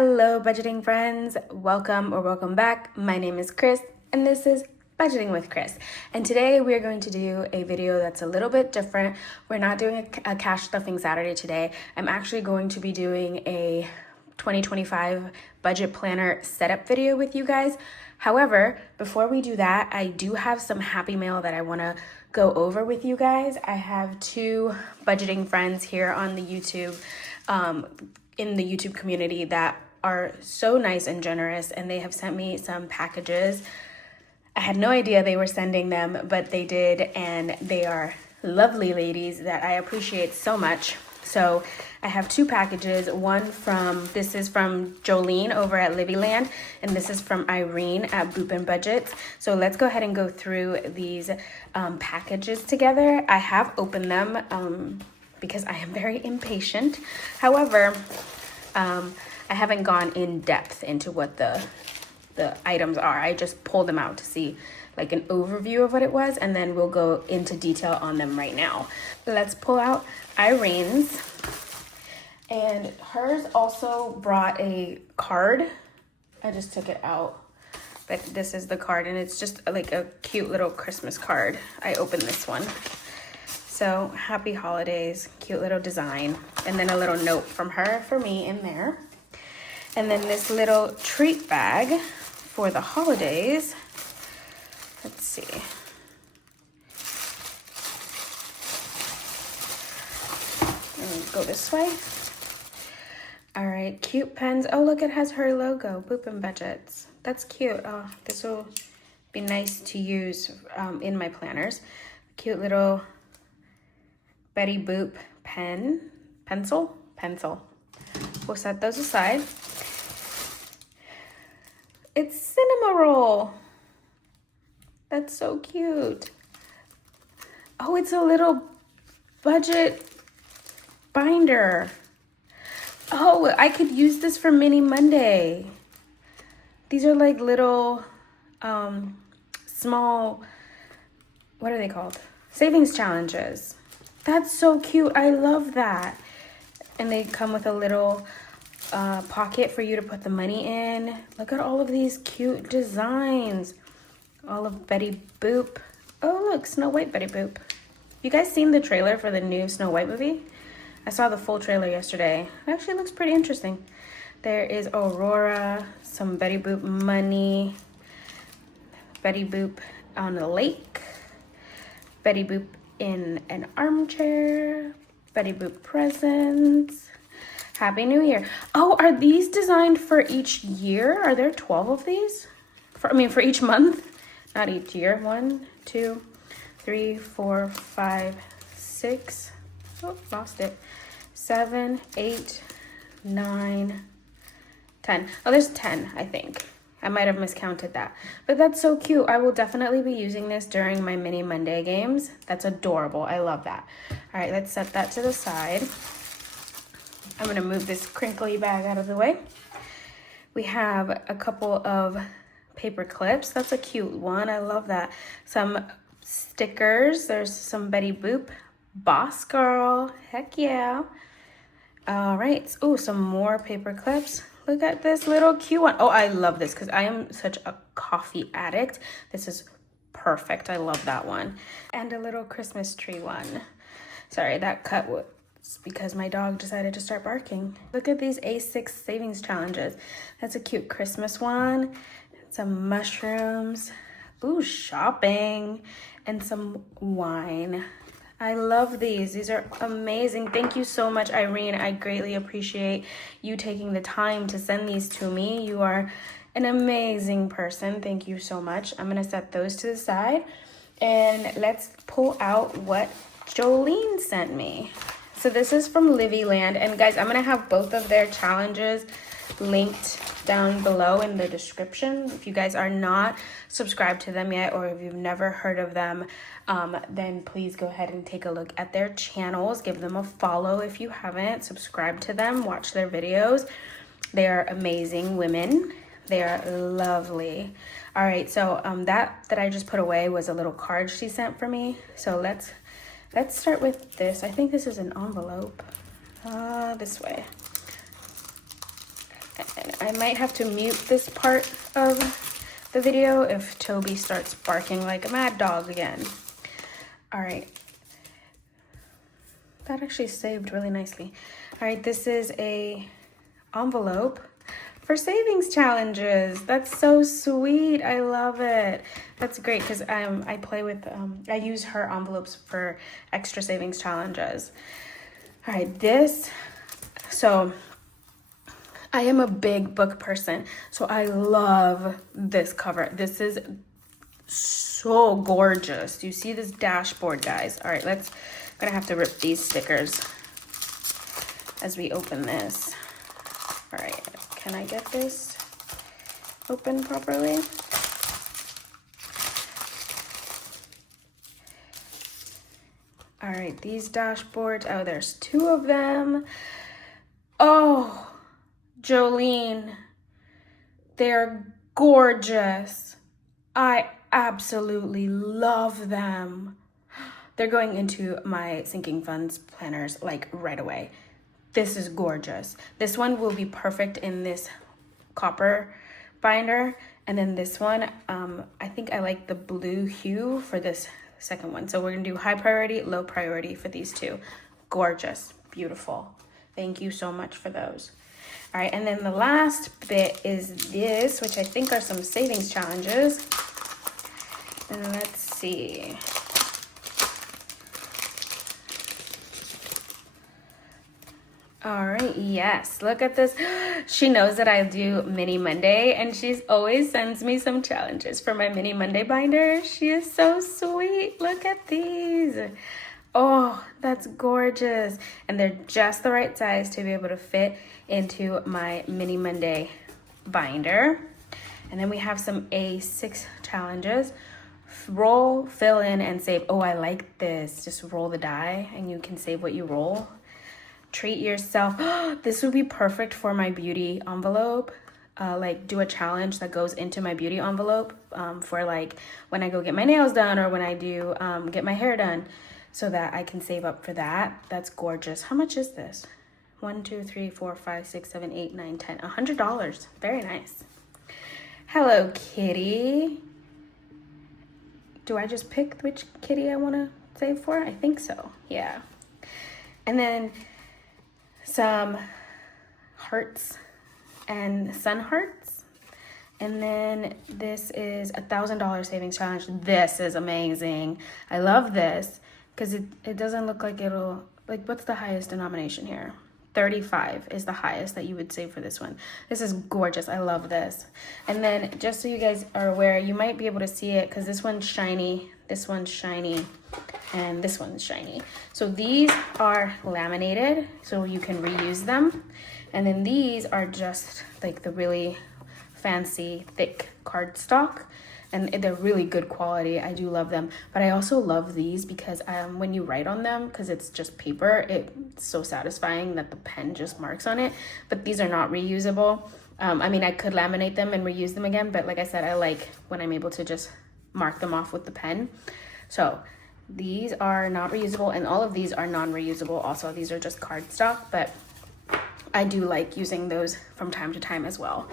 Hello, budgeting friends. Welcome back. My name is Chris, and this is Budgeting with Chris. And today we are going to do a video that's a little bit different. We're not doing a cash stuffing Saturday today. I'm actually going to be doing a 2025 budget planner setup video with you guys. However, before we do that, I do have some happy mail that I want to go over with you guys. I have two budgeting friends here on the YouTube, in the YouTube community that are so nice and generous, and they have sent me some packages. I had no idea they were sending them, but they did, and they are lovely ladies that I appreciate so much. So I have two packages. This is from Jolene over at Livyland, and this is from Irene at Boop and Budgets. So let's go ahead and go through these packages together. I have opened them because I am very impatient. However, I haven't gone in depth into what the items are. I just pulled them out to see like an overview of what it was, and then we'll go into detail on them right now. Let's pull out Irene's, and hers also brought a card. I just took it out, but this is the card, and it's just like a cute little Christmas card. I opened this one. So happy holidays, cute little design, and then a little note from her for me in there. And then this little treat bag for the holidays. Let's see. Go this way. All right, cute pens. Oh, look, it has her logo, Boop and Budgets. That's cute. Oh, this will be nice to use in my planners. Cute little Betty Boop pencil. We'll set those aside. It's Cinema Roll. That's so cute. Oh, it's a little budget binder. Oh, I could use this for Mini Monday. These are like little small, what are they called? Savings challenges. That's so cute. I love that. And they come with a little pocket for you to put the money in. Look at all of these cute designs. All of Betty Boop. Oh, look, Snow White Betty Boop. You guys seen the trailer for the new Snow White movie? I saw the full trailer yesterday. It actually looks pretty interesting. There is Aurora, some Betty Boop money, Betty Boop on the lake, Betty Boop in an armchair, Betty Boop presents. Happy New Year. Oh, are these designed for each year? Are there 12 of these? For each month? Not each year. 1, 2, 3, 4, 5, 6. Oh, lost it. 7, 8, 9, 10. Oh, there's 10, I think. I might have miscounted that. But that's so cute. I will definitely be using this during my Mini Monday games. That's adorable. I love that. All right, let's set that to the side. I'm going to move this crinkly bag out of the way. We have a couple of paper clips. That's a cute one. I love that. Some stickers. There's some Betty Boop. Boss Girl. Heck yeah. All right. Oh, some more paper clips. Look at this little cute one. Oh, I love this because I am such a coffee addict. This is perfect. I love that one. And a little Christmas tree one. Sorry, that cut was because my dog decided to start barking. Look at these A6 savings challenges. That's a cute Christmas one. Some mushrooms. Ooh, shopping. And some wine. I love these. These are amazing. Thank you so much, Irene. I greatly appreciate you taking the time to send these to me. You are an amazing person. Thank you so much. I'm going to set those to the side. And let's pull out what Jolene sent me. So this is from Livyland. And guys, I'm going to have both of their challenges linked down below in the description. If you guys are not subscribed to them yet, or if you've never heard of them, then please go ahead and take a look at their channels. Give them a follow if you haven't. Subscribe to them. Watch their videos. They are amazing women. They are lovely. All right, so that I just put away was a little card she sent for me. So let's start with this. I think this is an envelope. This way. And I might have to mute this part of the video if Toby starts barking like a mad dog again. All right. That actually saved really nicely. All right, this is a envelope for savings challenges. That's so sweet. I love it. That's great because I play with, I use her envelopes for extra savings challenges. All right, so I am a big book person, so I love this cover. This is so gorgeous. You see this dashboard, guys? All right, I'm gonna have to rip these stickers as we open this. All right, can I get this open properly? All right, these dashboards, oh, there's 2 of them. Oh, Jolene, they're gorgeous. I absolutely love them. They're going into my sinking funds planners like right away. This is gorgeous. This one will be perfect in this copper binder. And then this one, I think I like the blue hue for this second one. So we're gonna do high priority, low priority for these 2. Gorgeous, beautiful. Thank you so much for those. All right, and then the last bit is this, which I think are some savings challenges. And let's see. All right, yes, look at this. She knows that I do Mini Monday, and she's always sends me some challenges for my Mini Monday binder. She is so sweet. Look at these. Oh, that's gorgeous. And they're just the right size to be able to fit into my Mini Monday binder. And then we have some A6 challenges. Roll, fill in, and save. Oh, I like this. Just roll the die, and you can save what you roll. Treat yourself. This would be perfect for my beauty envelope. Like do a challenge that goes into my beauty envelope for like when I go get my nails done or when I do get my hair done, so that I can save up for that. That's gorgeous. How much is this? 1, 2, 3, 4, 5, 6, 7, 8, 9, 10. $100. Very nice. Hello, kitty. Do I just pick which kitty I want to save for? I think so. Yeah. And then some hearts and sun hearts. And then this is $1,000 savings challenge. This is amazing. I love this because it doesn't look like it'll, like, what's the highest denomination here? 35 is the highest that you would save for this one. This is gorgeous. I love this. And then just so you guys are aware, you might be able to see it because this one's shiny, and this one's shiny. So these are laminated, so you can reuse them. And then these are just like the really fancy thick cardstock, and they're really good quality. I do love them, but I also love these because when you write on them, because it's just paper, it's so satisfying that the pen just marks on it. But these are not reusable. I mean, I could laminate them and reuse them again, but like I said, I like when I'm able to just mark them off with the pen. So these are not reusable, and all of these are non-reusable also. These are just cardstock, but I do like using those from time to time as well.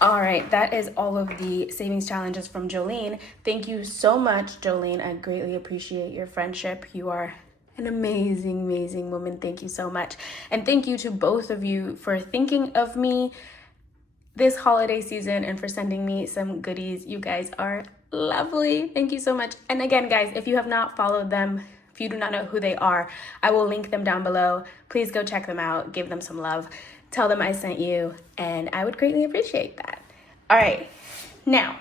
All right, that is all of the savings challenges from Jolene. Thank you so much, Jolene. I greatly appreciate your friendship. You are an amazing, amazing woman. Thank you so much. And thank you to both of you for thinking of me this holiday season and for sending me some goodies. You guys are lovely. Thank you so much. And again, guys, if you have not followed them, if you do not know who they are, I will link them down below. Please go check them out. Give them some love. Tell them I sent you, and I would greatly appreciate that. All right, now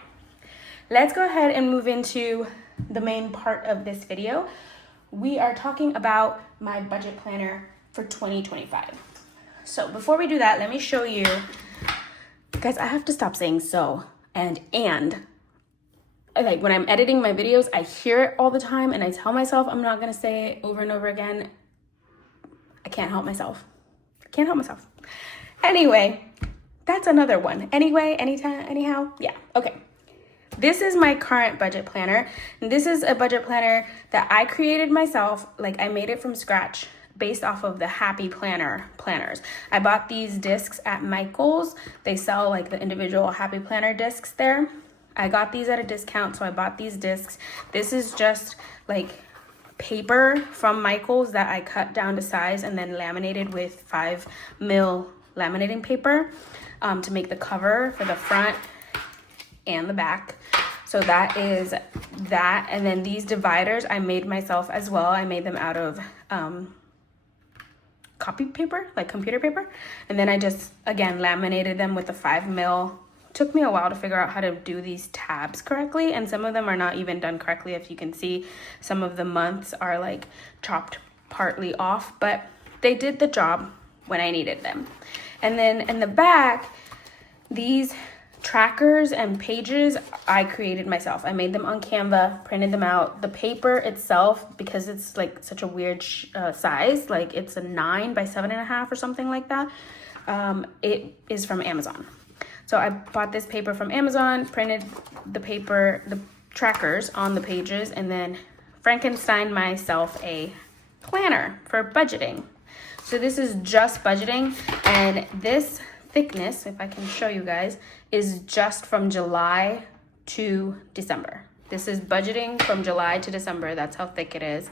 let's go ahead and move into the main part of this video. We are talking about my budget planner for 2025. So before we do that, let me show you, guys, I have to stop saying so and. Like when I'm editing my videos, I hear it all the time and I tell myself I'm not gonna say it over and over again. I can't help myself. Anyway, that's another one. Anyway, anytime, anyhow, yeah, okay. This is my current budget planner. And this is a budget planner that I created myself. Like I made it from scratch based off of the Happy Planner planners. I bought these discs at Michael's. They sell like the individual Happy Planner discs there. I got these at a discount, so I bought these discs. This is just like paper from Michael's that I cut down to size and then laminated with 5mm laminating paper to make the cover for the front and the back. So that is that. And then these dividers I made myself as well. I made them out of copy paper, like computer paper. And then I just, again, laminated them with the 5mm. Took me a while to figure out how to do these tabs correctly. And some of them are not even done correctly. If you can see, some of the months are like chopped partly off, but they did the job when I needed them. And then in the back, these trackers and pages I created myself. I made them on Canva, printed them out. The paper itself, because it's like such a weird size, like it's a 9 by 7.5 or something like that, it is from Amazon. So I bought this paper from Amazon, printed the paper, the trackers on the pages, and then Frankenstein myself a planner for budgeting. So this is just budgeting, and this thickness, if I can show you guys, is just from July to December. This is budgeting from July to December. That's how thick it is.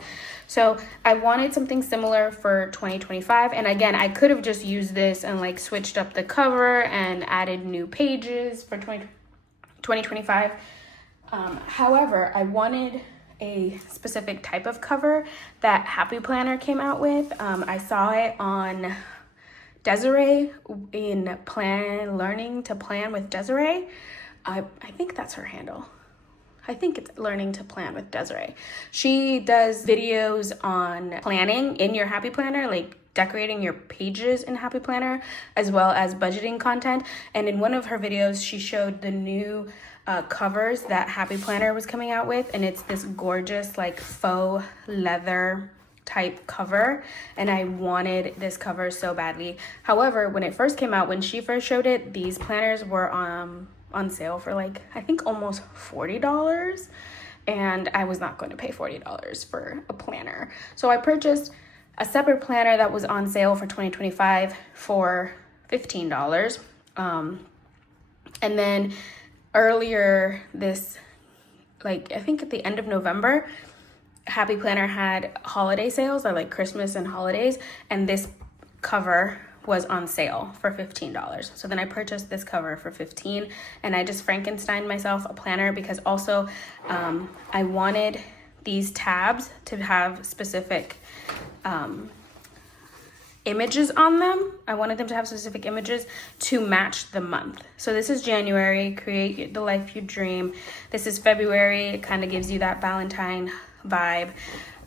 So I wanted something similar for 2025. And again, I could have just used this and like switched up the cover and added new pages for 2025. However, I wanted a specific type of cover that Happy Planner came out with. I saw it on Desiree in Learning to Plan with Desiree. I think that's her handle. I think it's Learning to Plan with Desiree. She does videos on planning in your Happy Planner, like decorating your pages in Happy Planner, as well as budgeting content. And in one of her videos, she showed the new covers that Happy Planner was coming out with. And it's this gorgeous like faux leather type cover, and I wanted this cover so badly. However, when it first came out, when she first showed it, these planners were on sale for like, I think almost $40, and I was not going to pay $40 for a planner. So I purchased a separate planner that was on sale for 2025 for $15. And then earlier this, like I think at the end of November, Happy Planner had holiday sales, or like Christmas and holidays, and this cover was on sale for $15. So then I purchased this cover for $15, and I just Frankenstein myself a planner because also I wanted these tabs to have specific images on them. I wanted them to have specific images to match the month. So this is January, create the life you dream. This is February, it kind of gives you that Valentine vibe.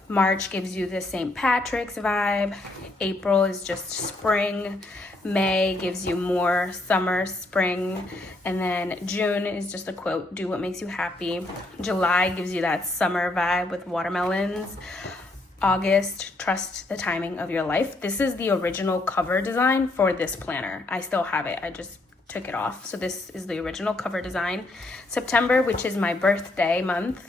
March gives you the St. Patrick's vibe. April is just spring. May gives you more summer, spring. And then June is just a quote, do what makes you happy. July gives you that summer vibe with watermelons. August, trust the timing of your life. This is the original cover design for this planner. I still have it. I just took it off. So this is the original cover design. September, which is my birthday month.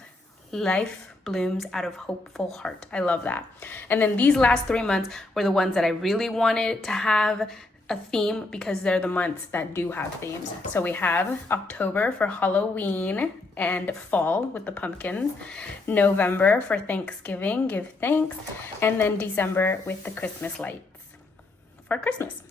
Life blooms out of hopeful heart. I love that. And then these last 3 months were the ones that I really wanted to have a theme because they're the months that do have themes. So we have October for Halloween and fall with the pumpkins, November for Thanksgiving, give thanks, and then December with the Christmas lights for Christmas.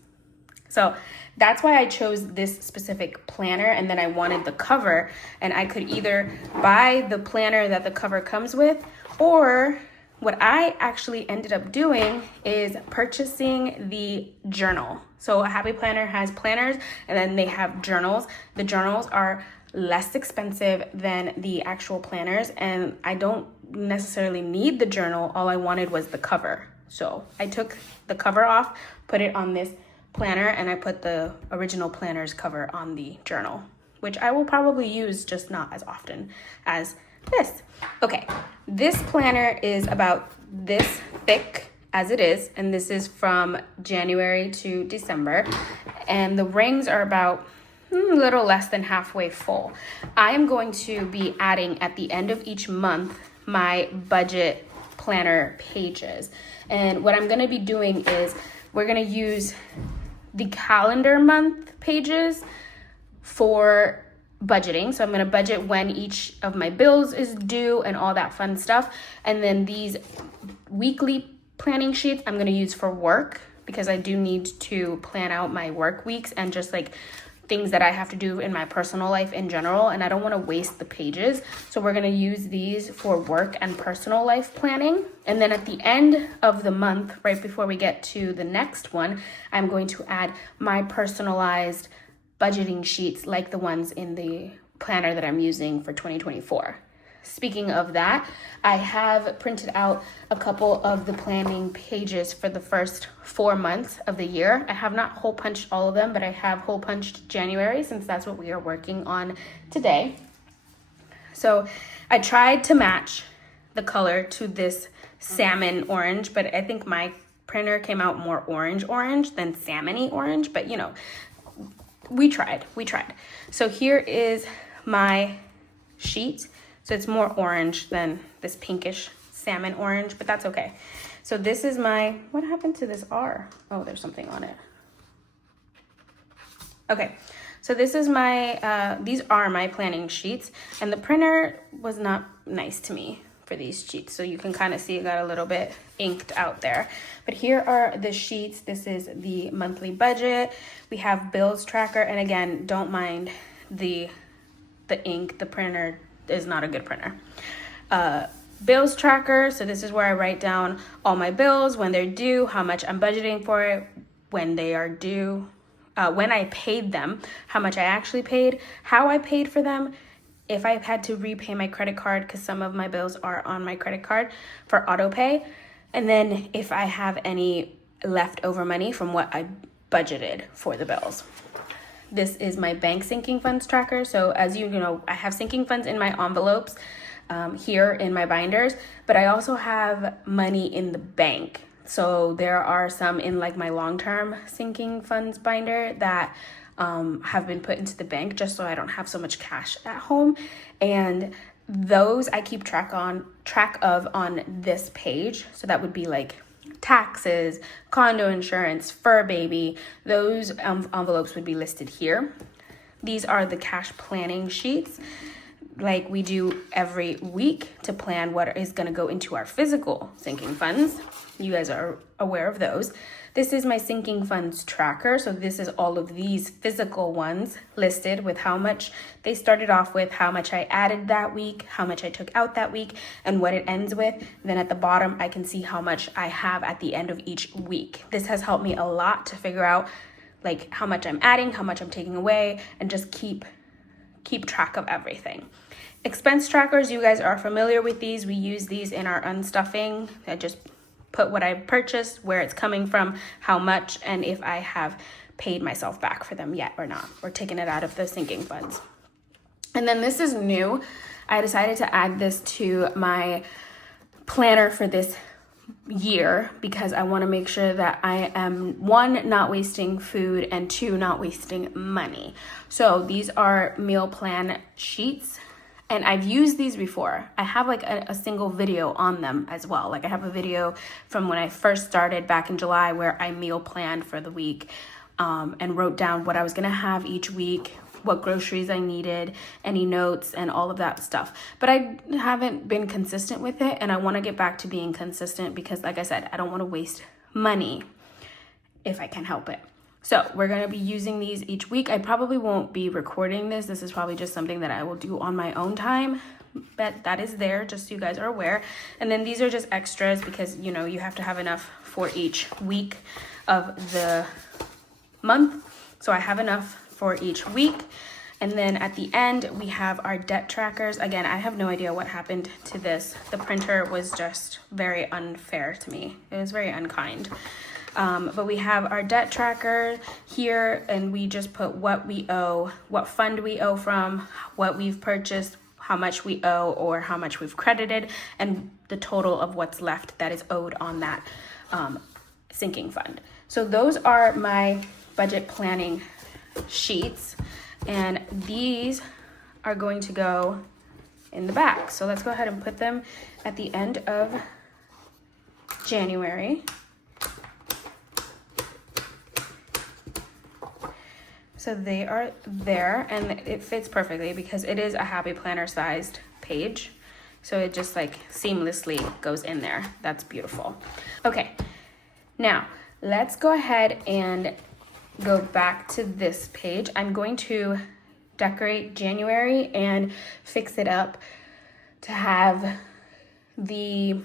So that's why I chose this specific planner, and then I wanted the cover, and I could either buy the planner that the cover comes with, or what I actually ended up doing is purchasing the journal. So a Happy Planner has planners, and then they have journals. The journals are less expensive than the actual planners, and I don't necessarily need the journal. All I wanted was the cover. So I took the cover off, put it on this planner, and I put the original planner's cover on the journal, which I will probably use, just not as often as this. Okay, this planner is about this thick as it is, and this is from January to December, and the rings are about a little less than halfway full. I am going to be adding at the end of each month my budget planner pages. And what I'm gonna be doing is we're gonna use the calendar month pages for budgeting. So I'm gonna budget when each of my bills is due and all that fun stuff. And then these weekly planning sheets I'm gonna use for work, because I do need to plan out my work weeks and just like things that I have to do in my personal life in general, and I don't want to waste the pages. So we're going to use these for work and personal life planning. And then at the end of the month, right before we get to the next one, I'm going to add my personalized budgeting sheets like the ones in the planner that I'm using for 2024. Speaking of that, I have printed out a couple of the planning pages for the first 4 months of the year. I have not hole punched all of them, but I have hole punched January, since that's what we are working on today. So I tried to match the color to this salmon orange, but I think my printer came out more orange than salmony orange, but you know, we tried. So here is my sheet. So it's more orange than this pinkish salmon orange, but that's okay. So this is my, what happened to this R? Oh, there's something on it. Okay, so this is my, these are my planning sheets, and the printer was not nice to me for these sheets. So you can kind of see it got a little bit inked out there. But here are the sheets. This is the monthly budget. We have bills tracker, and again, don't mind the ink. The printer is not a good printer. Bills tracker, so this is where I write down all my bills, when they're due, how much I'm budgeting for it, when they are due, when I paid them, how much I actually paid, how I paid for them, if I've had to repay my credit card, because some of my bills are on my credit card for auto pay, and then if I have any leftover money from what I budgeted for the bills. This is my bank sinking funds tracker. So as you know, I have sinking funds in my envelopes here in my binders, but I also have money in the bank. So there are some in like my long-term sinking funds binder that have been put into the bank just so I don't have so much cash at home. And those I keep track of on this page. So that would be like taxes, condo insurance, fur baby, those envelopes would be listed here. These are the cash planning sheets like we do every week to plan what is going to go into our physical sinking funds. You guys are aware of those. This is my sinking funds tracker. So this is all of these physical ones listed with how much they started off with, how much I added that week, how much I took out that week, and what it ends with. Then at the bottom, I can see how much I have at the end of each week. This has helped me a lot to figure out like how much I'm adding, how much I'm taking away, and just keep track of everything. Expense trackers, you guys are familiar with these. We use these in our unstuffing. I just put what I purchased, where it's coming from, how much, and if I have paid myself back for them yet or not, or taken it out of the sinking funds. And then this is new. I decided to add this to my planner for this year because I want to make sure that I am, 1, not wasting food, and 2, not wasting money. So these are meal plan sheets. And I've used these before. I have like a single video on them as well. Like I have a video from when I first started back in July where I meal planned for the week and wrote down what I was gonna have each week, what groceries I needed, any notes, and all of that stuff. But I haven't been consistent with it, and I wanna get back to being consistent because like I said, I don't wanna waste money if I can help it. So we're going to be using these each week. I probably won't be recording this. This is probably just something that I will do on my own time, but that is there just so you guys are aware. And then these are just extras because, you know, you have to have enough for each week of the month. So I have enough for each week. And then at the end, we have our debt trackers. Again, I have no idea what happened to this. The printer was just very unfair to me. It was very unkind. But we have our debt tracker here, and we just put what we owe, what fund we owe from, what we've purchased, how much we owe or how much we've credited, and the total of what's left that is owed on that sinking fund. So those are my budget planning sheets, and these are going to go in the back. So let's go ahead and put them at the end of January. So they are there, and it fits perfectly because it is a Happy Planner sized page. So it just like seamlessly goes in there. That's beautiful. Okay, now let's go ahead and go back to this page. I'm going to decorate January and fix it up to have the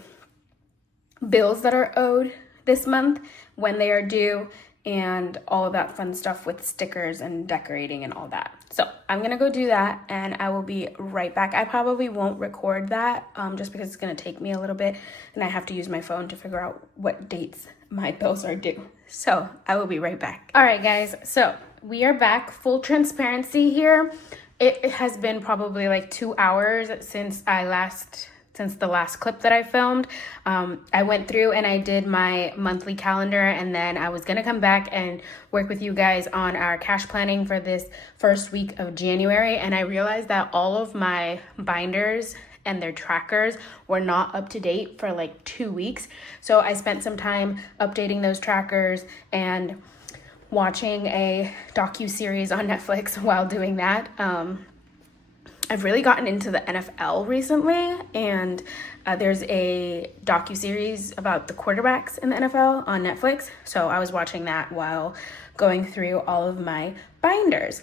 bills that are owed this month, when they are due, and all of that fun stuff with stickers and decorating and all that. So I'm gonna go do that, and I will be right back. I probably won't record that just because it's gonna take me a little bit, and I have to use my phone to figure out what dates my bills are due. So I will be right back. All right, guys, so we are back. Full transparency here. It has been probably like 2 hours since the last clip that I filmed. I went through and I did my monthly calendar, and then I was gonna come back and work with you guys on our cash planning for this first week of January. And I realized that all of my binders and their trackers were not up to date for like 2 weeks. So I spent some time updating those trackers and watching a docu-series on Netflix while doing that. I've really gotten into the NFL recently, and there's a docu-series about the quarterbacks in the NFL on Netflix. So I was watching that while going through all of my binders.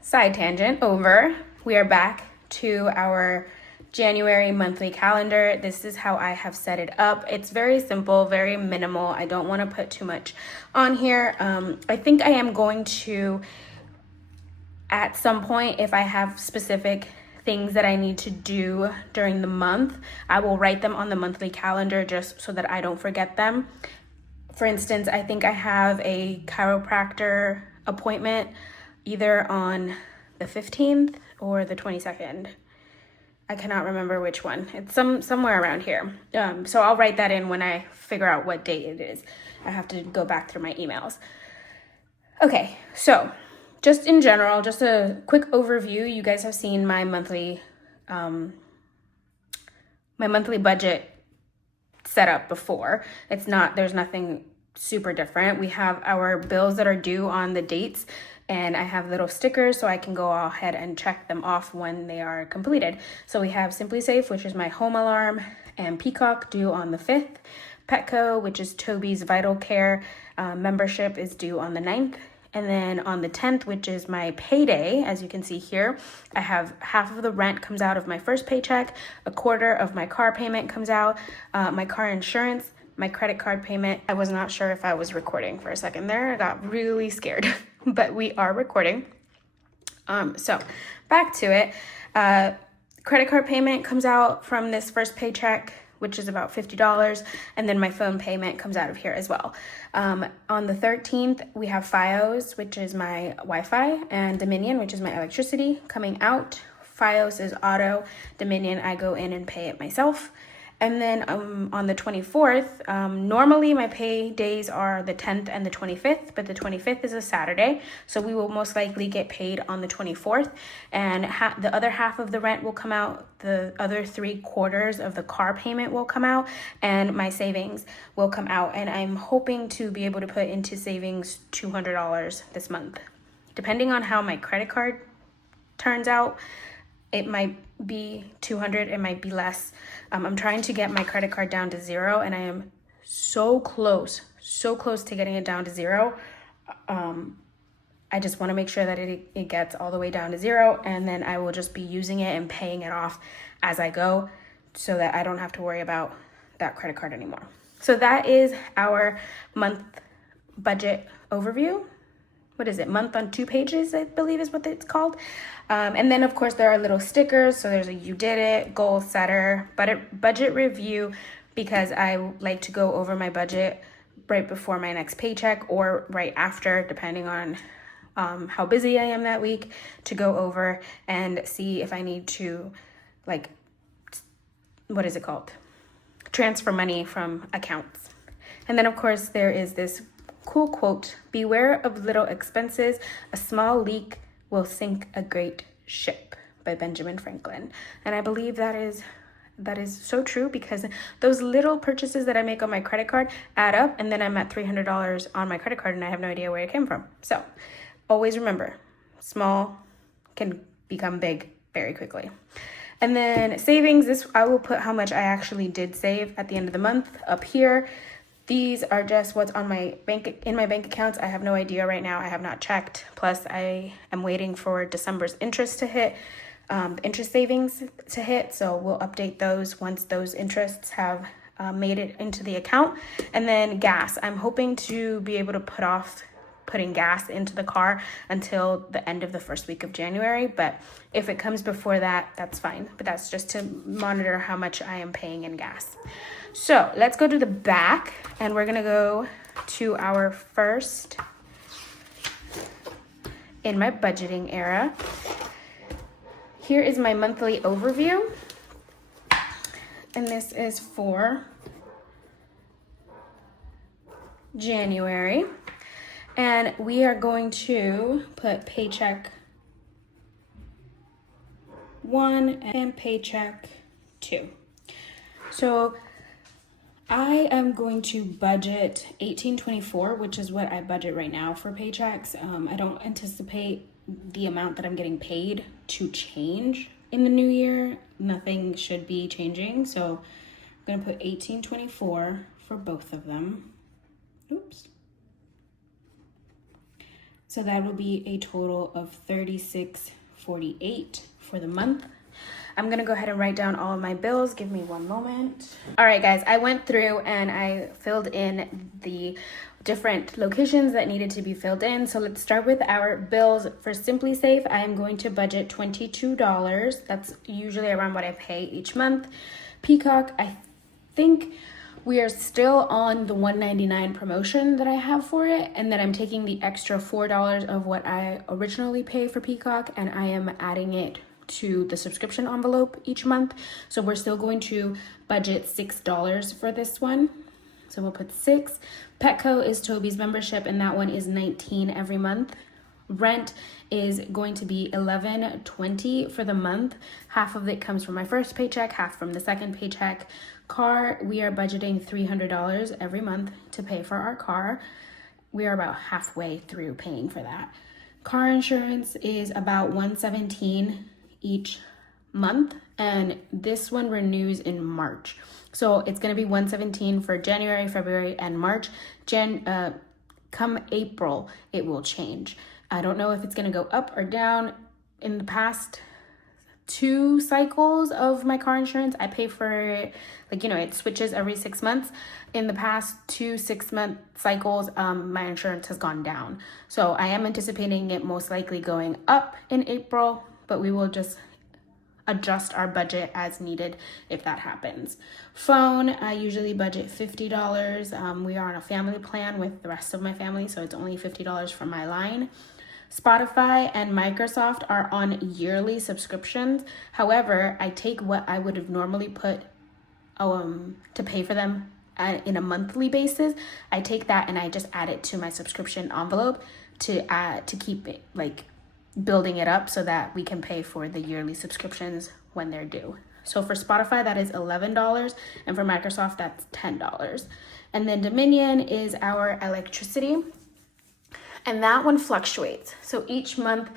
Side tangent over. We are back to our January monthly calendar. This is how I have set it up. It's very simple, very minimal. I don't want to put too much on here. I think I am going to, at some point, if I have specific things that I need to do during the month, I will write them on the monthly calendar just so that I don't forget them. For instance, I think I have a chiropractor appointment either on the 15th or the 22nd. I cannot remember which one. It's somewhere around here. So I'll write that in when I figure out what date it is. I have to go back through my emails. Okay, so just in general, just a quick overview. You guys have seen my monthly budget set up before. There's nothing super different. We have our bills that are due on the dates, and I have little stickers so I can go ahead and check them off when they are completed. So we have Simply Safe, which is my home alarm, and Peacock due on the 5th. Petco, which is Toby's Vital Care membership, is due on the 9th. And then on the 10th, which is my payday, as you can see here, I have half of the rent comes out of my first paycheck, a quarter of my car payment comes out, my car insurance, my credit card payment. I was not sure if I was recording for a second there. I got really scared, but we are recording. So back to it. Credit card payment comes out from this first paycheck, which is about $50, and then my phone payment comes out of here as well. On the 13th, we have Fios, which is my Wi-Fi, and Dominion, which is my electricity, coming out. Fios is auto. Dominion, I go in and pay it myself. And then on the 24th, normally my pay days are the 10th and the 25th, but the 25th is a Saturday, so we will most likely get paid on the 24th, and the other half of the rent will come out, the other 3/4 of the car payment will come out, and my savings will come out, and I'm hoping to be able to put into savings $200 this month. Depending on how my credit card turns out, it might be 200, it might be less. I'm trying to get my credit card down to 0, and I am so close to getting it down to 0. I just want to make sure that it gets all the way down to 0, and then I will just be using it and paying it off as I go so that I don't have to worry about that credit card anymore. So that is our month budget overview. What is it? Month on 2 pages, I believe is what it's called. And then of course there are little stickers. So there's a you did it, goal setter, budget review, because I like to go over my budget right before my next paycheck or right after, depending on how busy I am that week, to go over and see if I need to, like, what is it called? Transfer money from accounts. And then of course there is this cool quote: beware of little expenses, a small leak will sink a great ship, by Benjamin Franklin. And I believe that is that is so true, because those little purchases that I make on my credit card add up, and then I'm at $300 on my credit card and I have no idea where it came from. So always remember, small can become big very quickly. And then savings, this I will put how much I actually did save at the end of the month up here. These are just what's on my bank accounts. I have no idea right now. I have not checked. Plus, I am waiting for December's interest to hit, interest savings to hit. So we'll update those once those interests have made it into the account. And then gas. I'm hoping to be able to put off putting gas into the car until the end of the first week of January. But if it comes before that, that's fine. But that's just to monitor how much I am paying in gas. So let's go to the back, and we're gonna go to our first in my budgeting era. Here is my monthly overview, and this is for January. And we are going to put paycheck 1 and paycheck 2. So I am going to budget $18.24, which is what I budget right now for paychecks. I don't anticipate the amount that I'm getting paid to change in the new year. Nothing should be changing. So I'm going to put $18.24 for both of them. Oops. So that will be a total of $36.48 for the month. I'm gonna go ahead and write down all of my bills. Give me one moment. All right, guys, I went through and I filled in the different locations that needed to be filled in. So let's start with our bills. For SimpliSafe, I am going to budget $22. That's usually around what I pay each month. Peacock, I think we are still on the $199 promotion that I have for it, and then I'm taking the extra $4 of what I originally pay for Peacock, and I am adding it to the subscription envelope each month. So we're still going to budget $6 for this one. So we'll put 6. Petco is Toby's membership, and that one is $19 every month. Rent is going to be $11.20 for the month. Half of it comes from my first paycheck, half from the second paycheck. Car, we are budgeting $300 every month to pay for our car. We are about halfway through paying for that. Car insurance is about $117 each month, and this one renews in March. So it's going to be $117 for January, February, and March. Come April, it will change. I don't know if it's going to go up or down. In the past 2 cycles of my car insurance, I pay for it, it switches every 6 months. In the past 2 6-month cycles, my insurance has gone down. So I am anticipating it most likely going up in April, but we will just adjust our budget as needed if that happens. Phone, I usually budget $50. We are on a family plan with the rest of my family, so it's only $50 for my line. Spotify and Microsoft are on yearly subscriptions. However, I take what I would have normally put to pay for them in a monthly basis. I take that and I just add it to my subscription envelope to keep it building it up so that we can pay for the yearly subscriptions when they're due. So for Spotify, that is $11, and for Microsoft, that's $10. And then Dominion is our electricity, and that one fluctuates. So each month,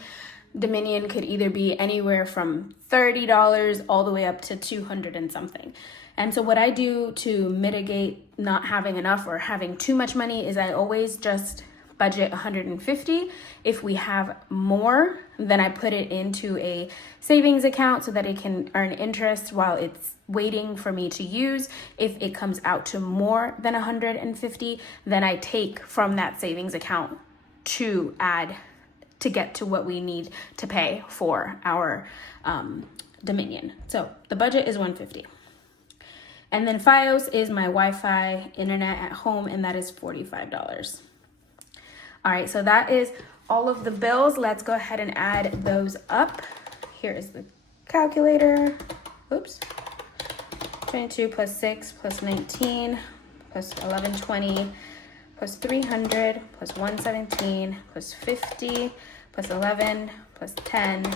Dominion could either be anywhere from $30 all the way up to $200 and something. And so what I do to mitigate not having enough or having too much money is I always just budget $150. If we have more, then I put it into a savings account so that it can earn interest while it's waiting for me to use. If it comes out to more than $150, then I take from that savings account to add to get to what we need to pay for our Dominion. So the budget is $150. And then Fios is my Wi-Fi internet at home, and that is $45. All right, so that is all of the bills. Let's go ahead and add those up. Here is the calculator. Oops. 22 plus 6 plus 19 plus 1120 plus 300 plus 117 plus 50 plus 11 plus 10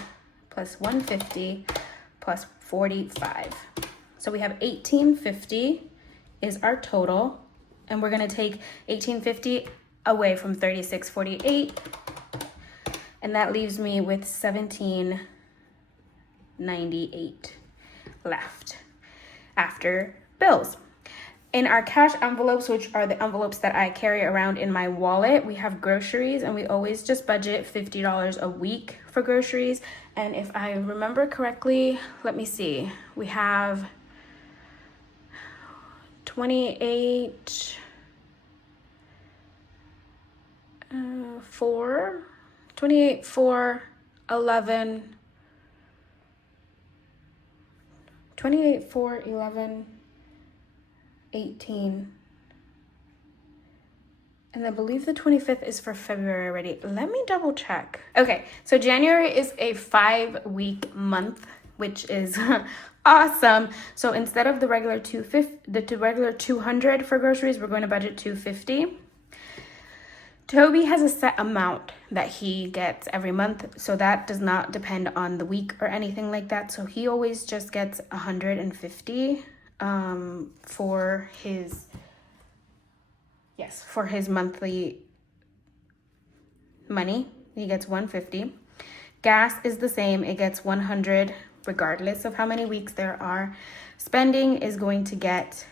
plus 150 plus 45. So we have $18.50 is our total, and we're gonna take $18.50 away from $36.48, and that leaves me with $17.98 left after bills. In our cash envelopes, which are the envelopes that I carry around in my wallet, we have groceries, and we always just budget $50 a week for groceries. And if I remember correctly, let me see, we have 28, 4, 28, 4, 11, 28, 4, 11, 18, and I believe the 25th is for February already. Let me double check. Okay, so January is a 5-week month, which is awesome. So instead of the regular $200 for groceries, we're going to budget $250. Toby has a set amount that he gets every month, so that does not depend on the week or anything like that. So he always just gets $150 for his monthly money. He gets $150. Gas is the same. It gets $100 regardless of how many weeks there are. Spending is going to get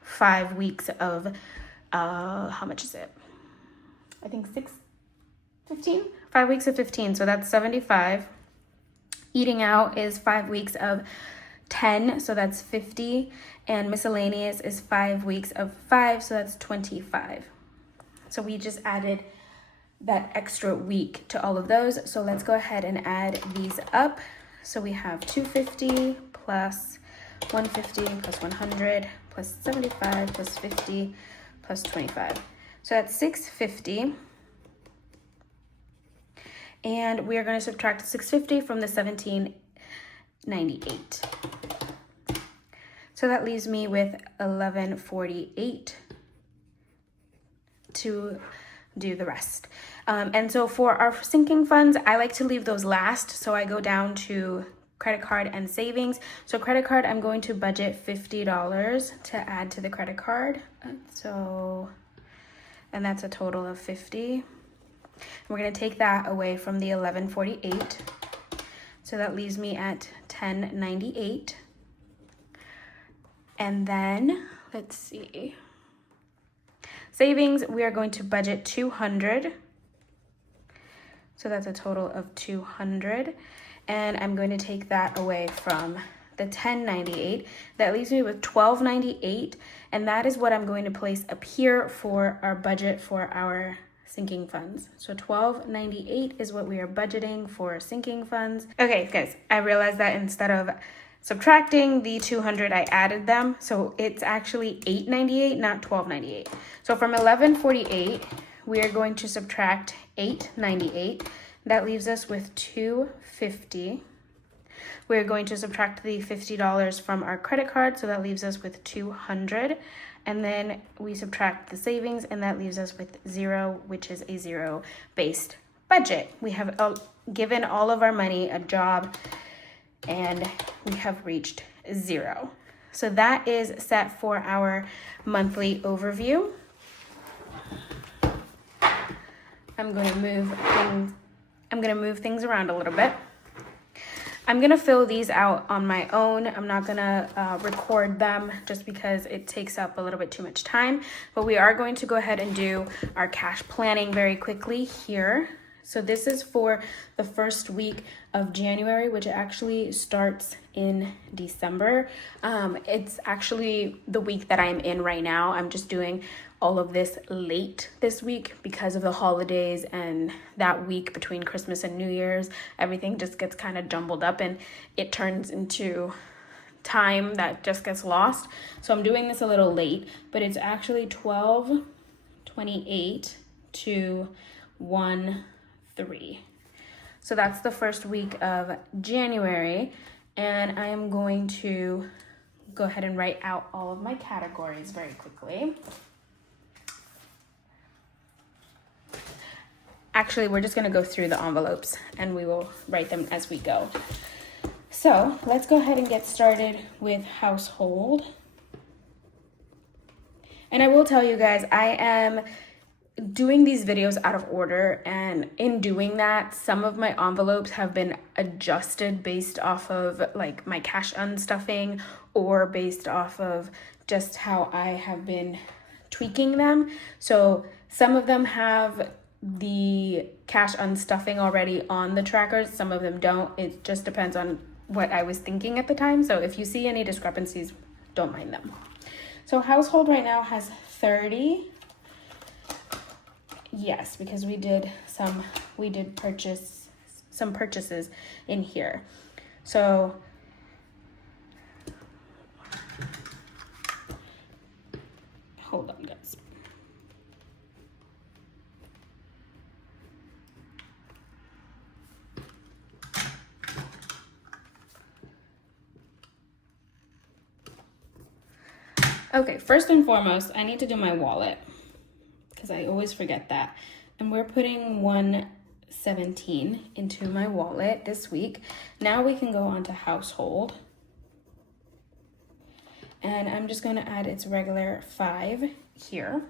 5 weeks of how much is it? I think 15? 5 weeks of 15, so that's 75. Eating out is 5 weeks of 10, so that's 50. And miscellaneous is 5 weeks of 5, so that's 25. So we just added that extra week to all of those. So let's go ahead and add these up. So we have 250 plus 150 plus 100 plus 75 plus 50 plus 25. So that's 650. And we are going to subtract 650 from the 1798. So that leaves me with 1148 to do the rest. And so for our sinking funds, I like to leave those last. So I go down to credit card and savings. So credit card, I'm going to budget $50 to add to the credit card. And that's a total of 50. We're going to take that away from the 1148. So that leaves me at 1098. And then let's see. Savings, we are going to budget 200. So that's a total of 200. And I'm going to take that away from the 1098. That leaves me with 1298. And that is what I'm going to place up here for our budget for our sinking funds. So 1298 is what we are budgeting for sinking funds. Okay, guys, I realized that instead of subtracting the 200, I added them. So it's actually 898, not 1298. So from 1148, we are going to subtract 898. That leaves us with 250. We're going to subtract the $50 from our credit card, so that leaves us with 200. And then we subtract the savings, and that leaves us with 0, which is a zero-based budget. We have given all of our money a job, and we have reached 0. So that is set for our monthly overview. I'm going to move things around a little bit. I'm going to fill these out on my own. I'm not going to record them just because it takes up a little bit too much time. But we are going to go ahead and do our cash planning very quickly here. So this is for the first week of January, which actually starts in December. It's actually the week that I'm in right now. I'm just doing all of this late this week because of the holidays, and that week between Christmas and New Year's, everything just gets kind of jumbled up and it turns into time that just gets lost. So I'm doing this a little late, but it's actually 12/28 to 1/3. So that's the first week of January, and I am going to go ahead and write out all of my categories very quickly. Actually, we're just going to go through the envelopes and we will write them as we go. So let's go ahead and get started with household. And I will tell you guys, I am doing these videos out of order, and in doing that, some of my envelopes have been adjusted based off of like my cash unstuffing or based off of just how I have been tweaking them. So some of them have the cash unstuffing already on the trackers, some of them don't. It just depends on what I was thinking at the time. So if you see any discrepancies, don't mind them. So household right now has 30. Yes, because we did purchase some purchases in here. So hold on, guys. Okay, first and foremost, I need to do my wallet because I always forget that. And we're putting $117 into my wallet this week. Now we can go on to household. And I'm just going to add its regular 5 here.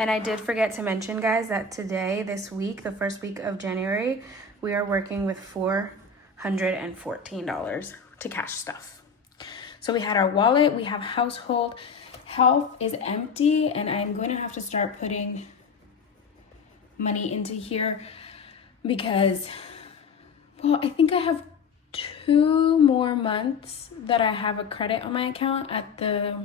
And I did forget to mention, guys, that today, this week, the first week of January, we are working with $414 to cash stuff. So we had our wallet, we have household. Health is empty, and I'm going to have to start putting money into here because, well, I think I have 2 more months that I have a credit on my account at the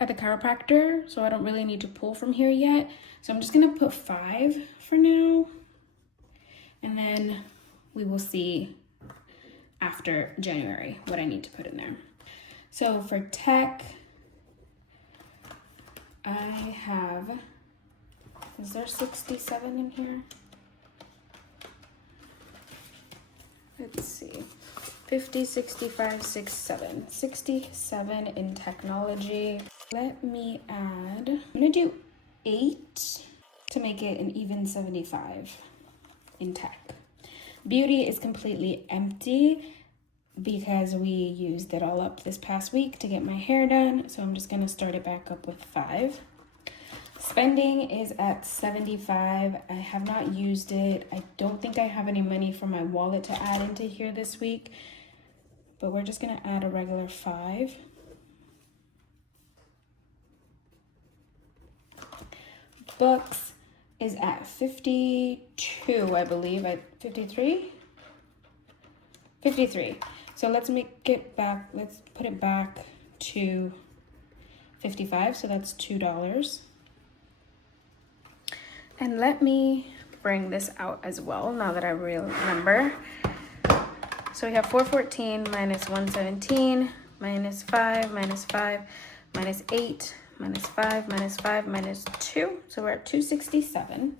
chiropractor, so I don't really need to pull from here yet. So I'm just gonna put 5 for now, and then we will see after January what I need to put in there. So for tech, I have, is there 67 in here? Let's see. 50, 65, 67. 67 in technology. Let me add, I'm gonna do 8 to make it an even 75 in tech. Beauty is completely empty because we used it all up this past week to get my hair done. So I'm just gonna start it back up with 5. Spending is at 75. I have not used it. I don't think I have any money for my wallet to add into here this week, but we're just gonna add a regular 5. Books is at 52, I believe, at 53? 53. So let's make it back, let's put it back to 55, so that's $2. And let me bring this out as well, now that I remember. So we have 414 minus 117, minus 5, minus 5, minus 8, minus 5, minus 5, minus 2. So we're at 267.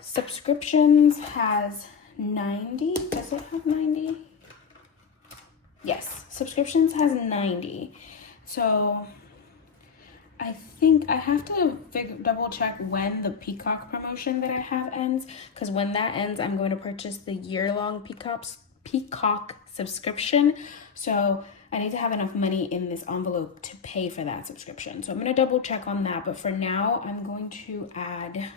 Subscriptions has 90. Does it have 90? Yes, subscriptions has 90. So I think I have to double check when the Peacock promotion that I have ends, because when that ends, I'm going to purchase the year-long Peacock subscription. So I need to have enough money in this envelope to pay for that subscription. So I'm going to double check on that. But for now, I'm going to add,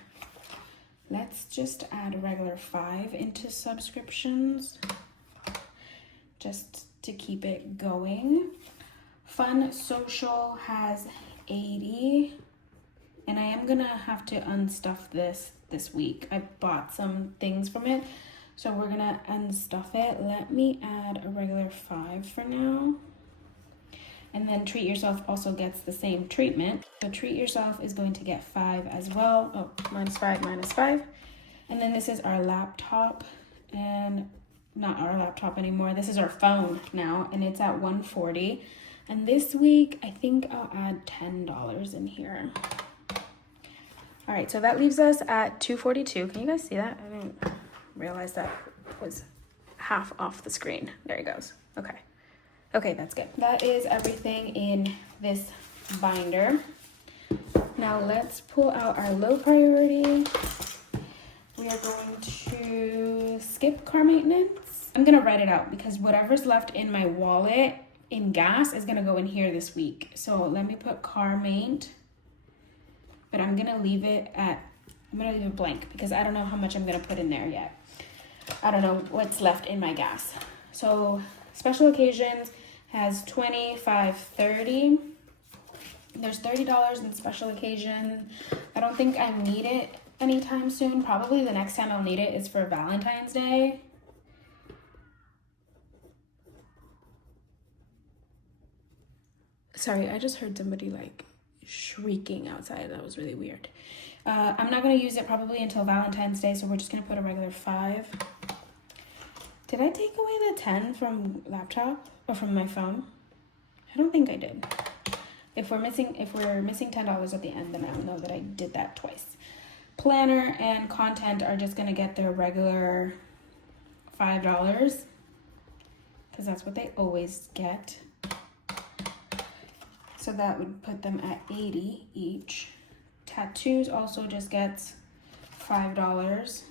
let's just add a regular 5 into subscriptions just to keep it going. Fun Social has 80. And I am going to have to unstuff this week. I bought some things from it. So we're gonna unstuff it. Let me add a regular 5 for now. And then Treat Yourself also gets the same treatment. So Treat Yourself is going to get 5 as well. Oh, minus 5, minus 5. And then this is our laptop, and not our laptop anymore. This is our phone now, and it's at 140. And this week, I think I'll add $10 in here. All right, so that leaves us at 242. Can you guys see that? I didn't realize that was half off the screen. There it goes. Okay. Okay, that's good. That is everything in this binder. Now let's pull out our low priority. We are going to skip car maintenance. I'm gonna write it out because whatever's left in my wallet in gas is gonna go in here this week. So let me put car maint, but I'm gonna leave it blank because I don't know how much I'm gonna put in there yet. I don't know what's left in my gas. So special occasions has 25, 30. There's $30 in special occasion. I don't think I need it anytime soon. Probably the next time I'll need it is for Valentine's Day. Sorry, I just heard somebody like shrieking outside. That was really weird. I'm not going to use it probably until Valentine's Day, so we're just going to put a regular 5. Did I take away the 10 from laptop or from my phone? I don't think I did. If we're missing $10 at the end, then I'll know that I did that twice. Planner and content are just going to get their regular $5 because that's what they always get. So that would put them at 80 each. Tattoos also just gets $5.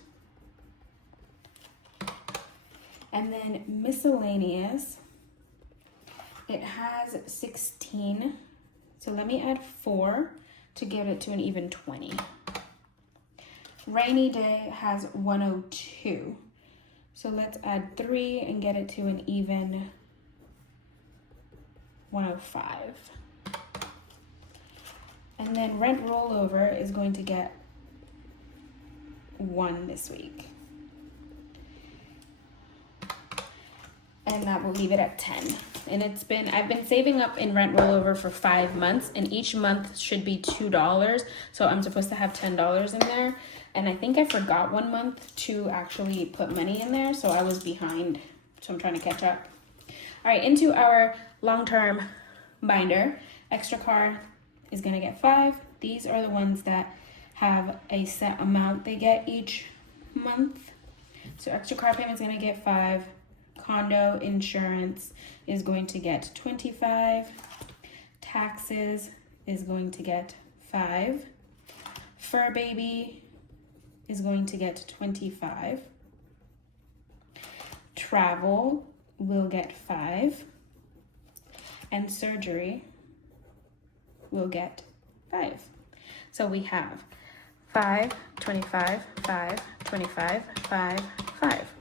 And then miscellaneous, it has 16. So let me add 4 to get it to an even 20. Rainy day has 102. So let's add 3 and get it to an even 105. And then rent rollover is going to get 1 this week. And that will leave it at 10. And I've been saving up in rent rollover for 5 months, and each month should be $2. So I'm supposed to have $10 in there. And I think I forgot 1 month to actually put money in there, so I was behind. So I'm trying to catch up. All right, into our long-term binder. Extra car is gonna get 5. These are the ones that have a set amount they get each month. So extra car payment's gonna get 5. Condo insurance is going to get 25. Taxes is going to get 5. Fur baby is going to get 25. Travel will get 5. And surgery will get 5. So we have 5, 25, 5, 25, 5, 5.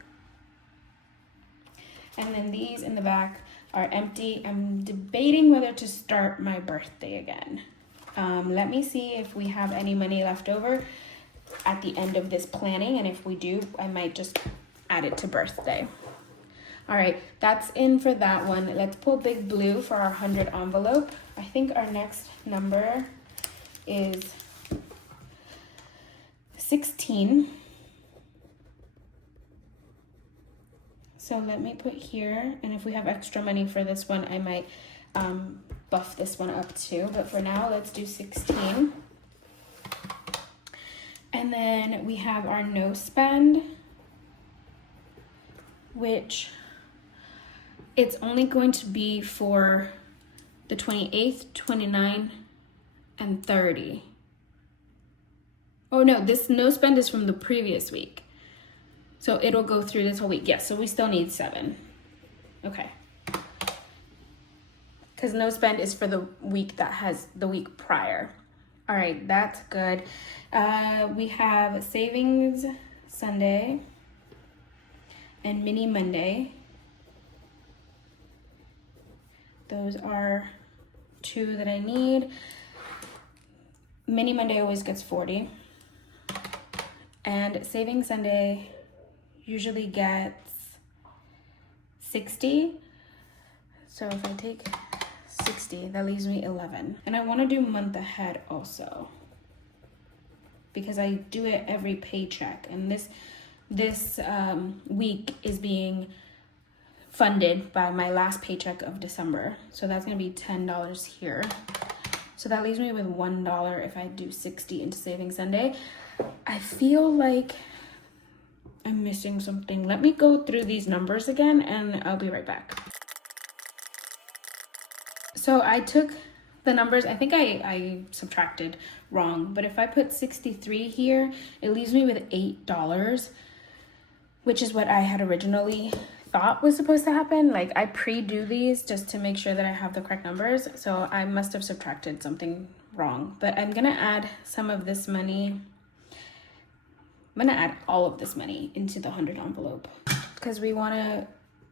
And then these in the back are empty. I'm debating whether to start my birthday again. Let me see if we have any money left over at the end of this planning. And if we do, I might just add it to birthday. All right, that's in for that one. Let's pull Big Blue for our 100 envelope. I think our next number is 16. So let me put here, and if we have extra money for this one, I might buff this one up too. But for now, let's do 16. And then we have our no spend, which it's only going to be for the 28th, 29th, and 30. Oh no, this no spend is from the previous week. So it'll go through this whole week. Yes, so we still need 7. Okay. Because no spend is for the week that has the week prior. All right, that's good. We have Savings Sunday and Mini Monday. Those are 2 that I need. Mini Monday always gets 40. And Savings Sunday usually gets 60. So if I take 60, that leaves me 11. And I want to do month ahead also, because I do it every paycheck, and this week is being funded by my last paycheck of December. So that's going to be $10 here. So that leaves me with $1 if I do 60 into Savings Sunday. I feel like I'm missing something. Let me go through these numbers again and I'll be right back. So I took the numbers, I think I subtracted wrong, but if I put 63 here, it leaves me with $8, which is what I had originally thought was supposed to happen. Like I pre-do these just to make sure that I have the correct numbers. So I must have subtracted something wrong, but I'm gonna add some of this money. I'm gonna add all of this money into the 100 envelope because we wanna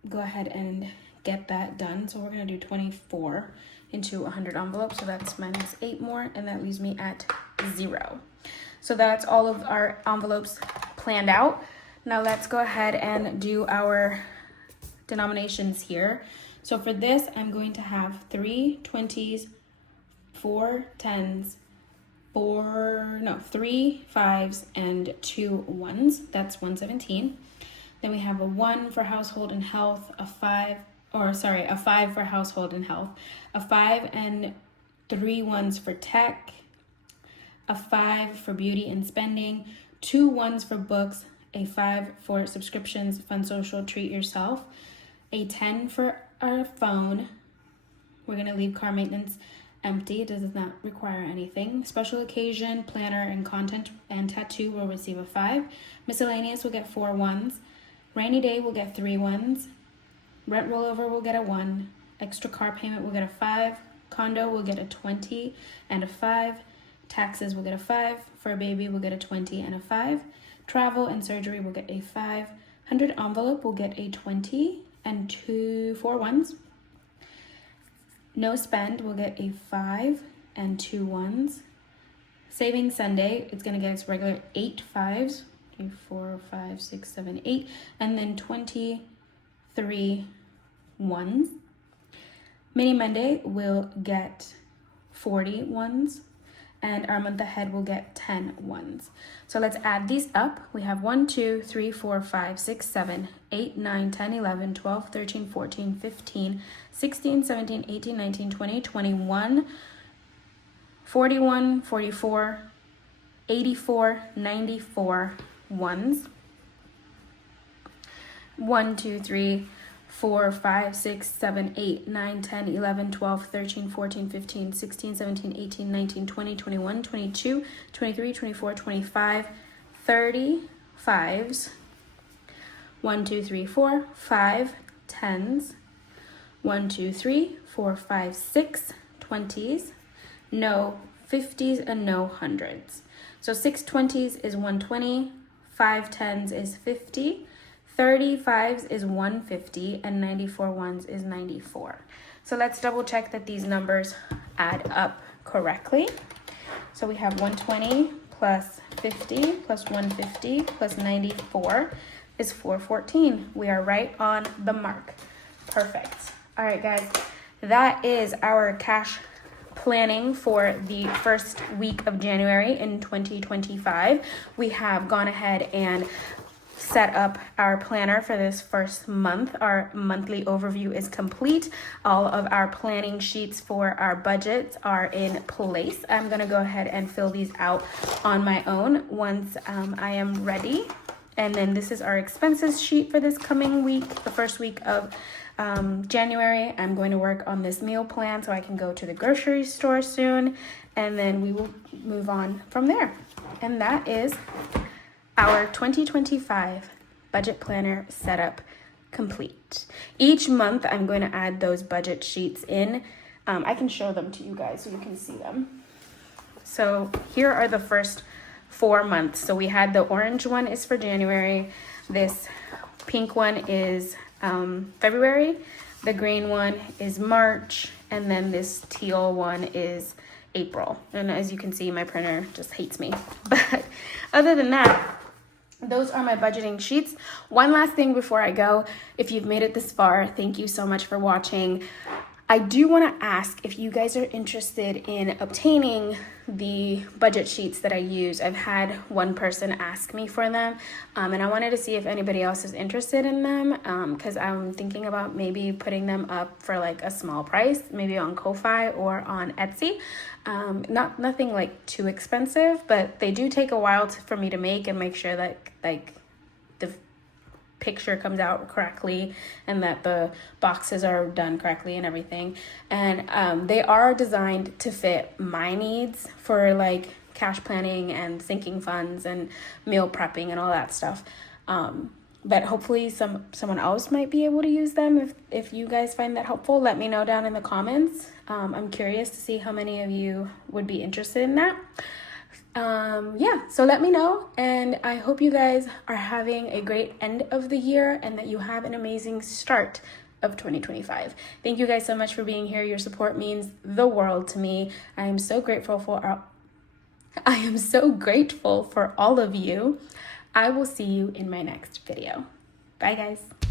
go ahead and get that done. So we're gonna do 24 into 100 envelopes. So that's minus 8 more, and that leaves me at 0. So that's all of our envelopes planned out. Now let's go ahead and do our denominations here. So for this, I'm going to have 3 20s, 4 10s, 3 5s, and 2 1s. That's 117. Then we have a 1 for household and health, a 5 for household and health, a 5 and 3 1s for tech, a 5 for beauty and spending, 2 1s for books, a 5 for subscriptions, fun social, treat yourself, a 10 for our phone. We're gonna leave car maintenance empty, it does not require anything. Special occasion, planner, and content and tattoo will receive a 5. Miscellaneous will get 4 1s. Rainy day will get 3 1s. Rent rollover will get a 1. Extra car payment will get a 5. Condo will get a 20 and a 5. Taxes will get a 5. For a baby will get a 20 and a 5. Travel and surgery will get a 5. 100 envelope will get a 20 and 4 1s. No spend will get a 5 and 2 1s. Saving Sunday, it's going to get its regular 8 5s. 3, 4, 5, 6, 7, 8. And then 23 1s. Mini Monday will get 40 1s. And our month ahead will get 10 1s. So let's add these up. We have 1, 2, 3, 4, 5, 6, 7, 8, 9, 10, 11, 12, 13, 14, 15, 16, 17, 18, 19, 20, 21, 41, 44, 84, 94 1s. 1, 2, 3, 4, 5, 6, 7, 8, 9, 10, 11, 12, 13, 14, 15, 16, 17, 18, 19, 20, 21, 22, 23, 24, 25, 30 5s. 1, 2, 3, 4, 5 10s. 1, 2, 3, 4, 5, 6 20s. No 50s and no 100s. So 6 20s is 120, 5 10s is 50, 30 5s is 150, and 94 1s is 94. So let's double check that these numbers add up correctly. So we have 120 plus 50 plus 150 plus 94 is 414. We are right on the mark. Perfect. All right, guys, that is our cash planning for the first week of January in 2025. We have gone ahead and set up our planner for this first month. Our monthly overview is complete. All of our planning sheets for our budgets are in place. I'm gonna go ahead and fill these out on my own once I am ready. And then this is our expenses sheet for this coming week, the first week of January. I'm going to work on this meal plan so I can go to the grocery store soon, and then we will move on from there. And that is our 2025 budget planner setup complete. Each month I'm going to add those budget sheets in. I can show them to you guys so you can see them. So here are the first 4 months. So we had the orange one is for January, this pink one is February, the green one is March, and then this teal one is April. And as you can see, my printer just hates me. But other than that, those are my budgeting sheets. One last thing before I go, if you've made it this far, thank you so much for watching. I do want to ask if you guys are interested in obtaining the budget sheets that I use. I've had one person ask me for them, and I wanted to see if anybody else is interested in them, because I'm thinking about maybe putting them up for like a small price, maybe on Ko-Fi or on Etsy. Nothing like too expensive, but they do take a while for me to make and make sure that like the picture comes out correctly and that the boxes are done correctly and everything. And they are designed to fit my needs for like cash planning and sinking funds and meal prepping and all that stuff. But hopefully someone else might be able to use them. If you guys find that helpful, let me know down in the comments. I'm curious to see how many of you would be interested in that. Yeah, so let me know, and I hope you guys are having a great end of the year and that you have an amazing start of 2025. Thank you guys so much for being here. Your support means the world to me. I am so grateful for all of you. I will see you in my next video. Bye guys.